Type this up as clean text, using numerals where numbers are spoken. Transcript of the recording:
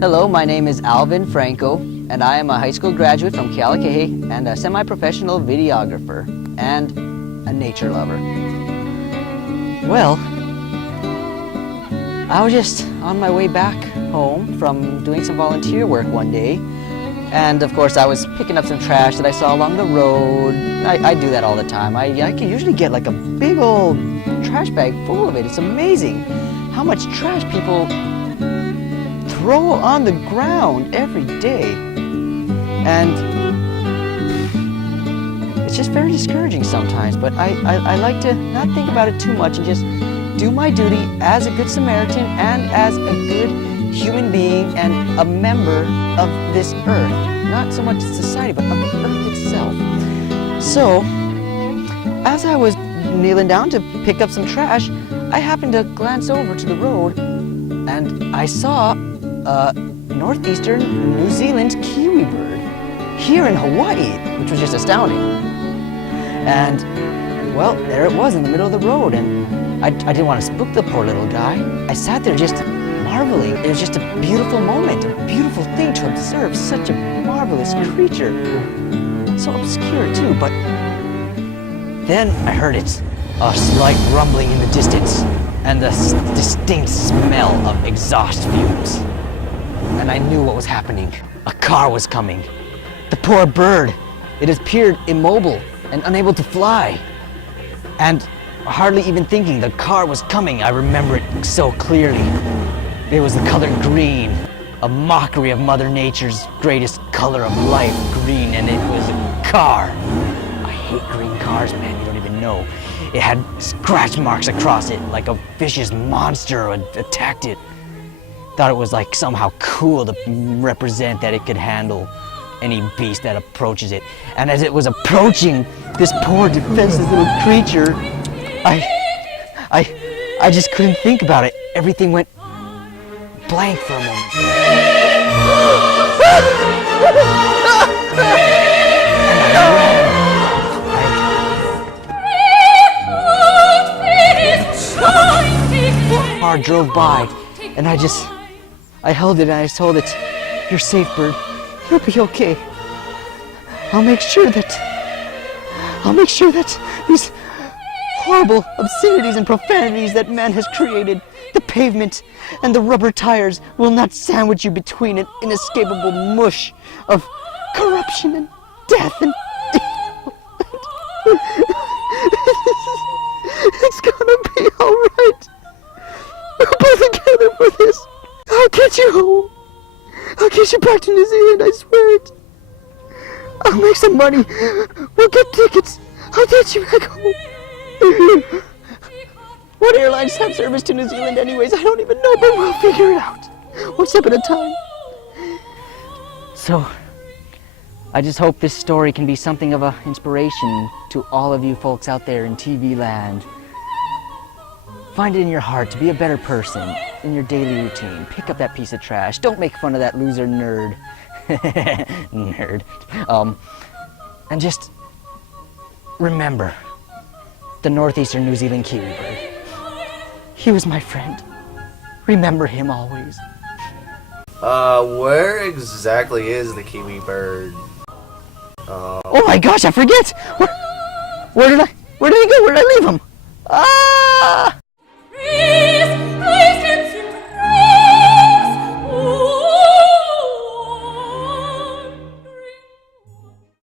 Hello, my name is Alvin Franco, and I am a high school graduate from Kealakekee and a semi-professional videographer and a nature lover. Well, I was just on my way back home from doing some volunteer work one day, and of course I was picking up some trash that I saw along the road. I do that all the time. I can usually get like a big old trash bag full of it. It's amazing how much trash people throw on the ground every day, and it's just very discouraging sometimes, but I like to not think about it too much and just do my duty as a good Samaritan and as a good human being and a member of this earth. Not so much society, but of the earth itself. So, as I was kneeling down to pick up some trash, I happened to glance over to the road and I saw a northeastern New Zealand Kiwi bird here in Hawaii, which was just astounding. And, well, there it was in the middle of the road, and I didn't want to spook the poor little guy. I sat there just marveling. It was just a beautiful moment, a beautiful thing to observe, such a marvelous creature. So obscure too, but then I heard it, a slight rumbling in the distance, and the distinct smell of exhaust fumes. And I knew what was happening. A car was coming. The poor bird, it appeared immobile and unable to fly. And hardly even thinking the car was coming, I remember it so clearly. It was the color green, a mockery of Mother Nature's greatest color of life, green, and it was a car. I hate green cars, man, you don't even know. It had scratch marks across it, like a vicious monster had attacked it. Thought it was like somehow cool to represent that it could handle any beast that approaches it. And as it was approaching this poor defenseless little creature, I just couldn't think about it. Everything went blank for a moment. Car drove by, and I held it and I told it, "You're safe, bird. You'll be okay. I'll make sure that these horrible obscenities and profanities that man has created, the pavement and the rubber tires, will not sandwich you between an inescapable mush of corruption and death and it's gonna be alright. We'll pull together for this. I'll get you home. I'll get you back to New Zealand, I swear it. I'll make some money. We'll get tickets. I'll get you back home." What airlines have service to New Zealand anyways? I don't even know, but we'll figure it out. One step at a time. So, I just hope this story can be something of an inspiration to all of you folks out there in TV land. Find it in your heart to be a better person in your daily routine. Pick up that piece of trash. Don't make fun of that loser nerd. Nerd. And just remember the northeastern New Zealand Kiwi bird. He was my friend. Remember him always. Where exactly is the Kiwi bird? Oh my gosh, I forget! Where did he go? Where did I leave him? Ah!